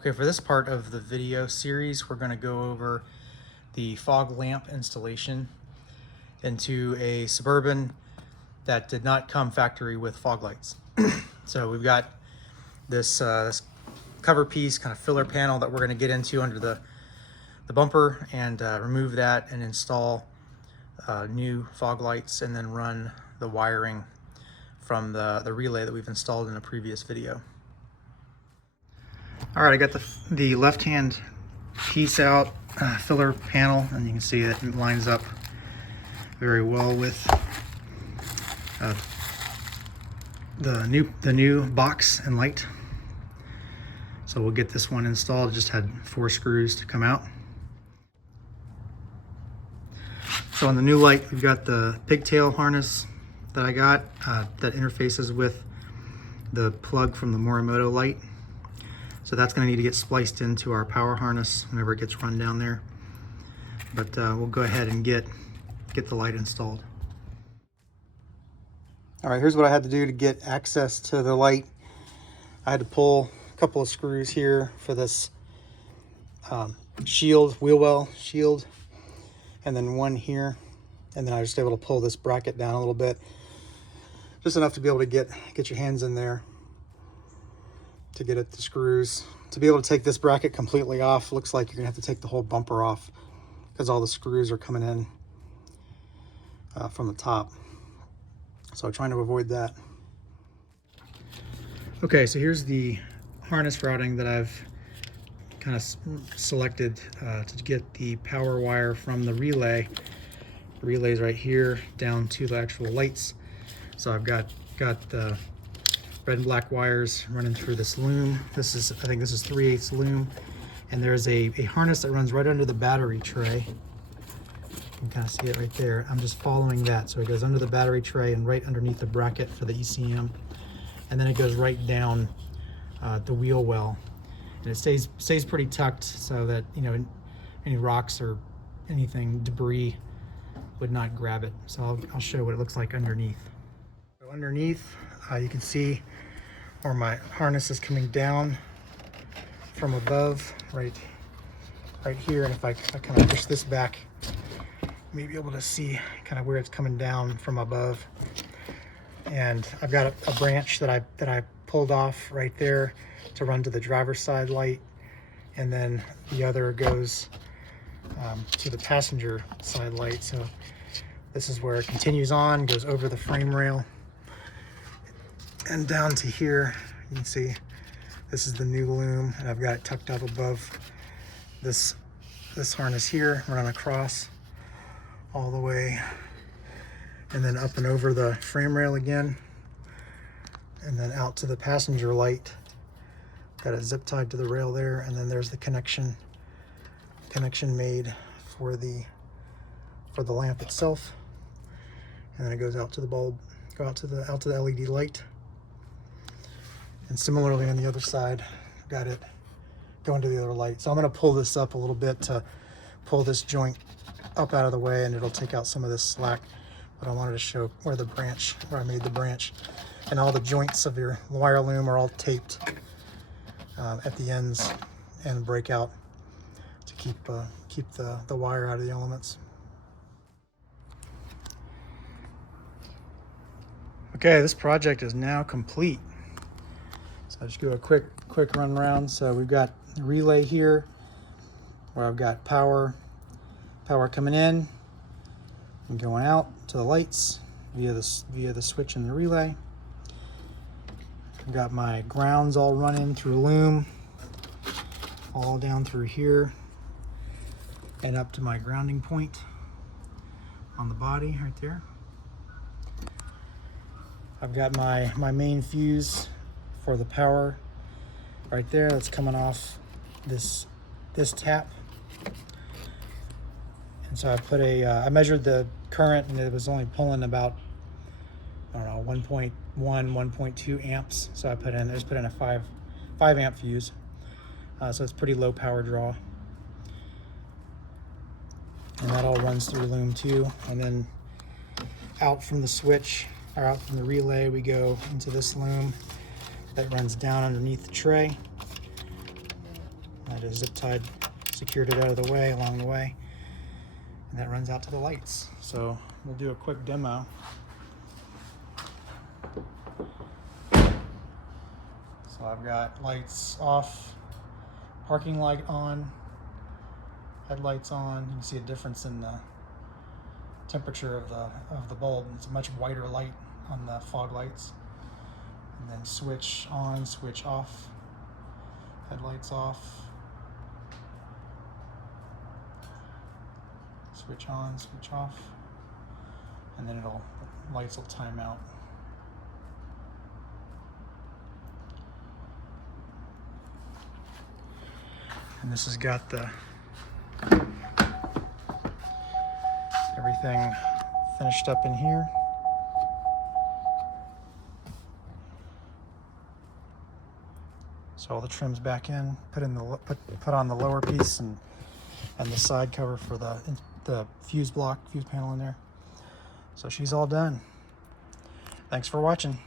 Okay, for this part of the video series, we're going to go over the fog lamp installation into a Suburban that did not come factory with fog lights. So we've got this cover piece, kind of filler panel that we're going to get into under the bumper and remove that and install new fog lights and then run the wiring from the relay that we've installed in a previous video. All right, I got the left-hand piece out, filler panel, and you can see that it lines up very well with the new box and light. So we'll get this one installed. It just had 4 screws to come out. So on the new light, we've got the pigtail harness that I got that interfaces with the plug from the Morimoto light. So that's going to need to get spliced into our power harness whenever it gets run down there. But we'll go ahead and get the light installed. All right, here's what I had to do to get access to the light. I had to pull a couple of screws here for this wheel well shield, and then one here. And then I was just able to pull this bracket down a little bit, just enough to be able to get your hands in there to get at the screws. To be able to take this bracket completely off, looks like you're gonna have to take the whole bumper off because all the screws are coming in from the top. So trying to avoid that. Okay, so here's the harness routing that I've kind of selected to get the power wire from the relay. The relay's right here down to the actual lights. So I've got the red and black wires running through this loom. I think this is 3/8 loom, and there's a harness that runs right under the battery tray. You can kind of see it right there. I'm just following that, so it goes under the battery tray and right underneath the bracket for the ECM, and then it goes right down the wheel well, and it stays pretty tucked so that any rocks or anything, debris, would not grab it. So I'll show what it looks like underneath. So underneath, you can see where my harness is coming down from above, right here. And if I kind of push this back, you may be able to see kind of where it's coming down from above. And I've got a branch that I pulled off right there to run to the driver's side light, and then the other goes to the passenger side light. So this is where it continues on, goes over the frame rail and down to here. You can see this is the new loom, and I've got it tucked up above this harness here, run across all the way, and then up and over the frame rail again, and then out to the passenger light. Got it zip tied to the rail there, and then there's the connection made for the lamp itself, and then it goes out to the bulb, out to the LED light. And similarly on the other side, got it going to the other light. So I'm going to pull this up a little bit to pull this joint up out of the way, and it'll take out some of this slack. But I wanted to show where I made the branch, and all the joints of your wire loom are all taped at the ends and break out to keep the wire out of the elements. Okay, this project is now complete. So I'll just do a quick run around. So we've got the relay here where I've got power coming in and going out to the lights via the switch in the relay. I've got my grounds all running through loom, all down through here and up to my grounding point on the body right there. I've got my main fuse for the power right there. That's coming off this tap. And so I measured the current, and it was only pulling about, I don't know, 1.1, 1.2 amps. So I just put in a 5 amp fuse. So it's pretty low power draw. And that all runs through loom too. And then out from the switch, or out from the relay, we go into this loom that runs down underneath the tray. I just zip tied, secured it out of the way along the way, and that runs out to the lights. So we'll do a quick demo. So I've got lights off, parking light on, headlights on. You can see a difference in the temperature of the bulb. It's a much whiter light on the fog lights. And then switch on, switch off, headlights off, switch on, switch off, and then the lights will time out. And this has got everything finished up in here. So all the trim's back in, put on the lower piece and the side cover for the fuse panel in there. So she's all done. Thanks for watching.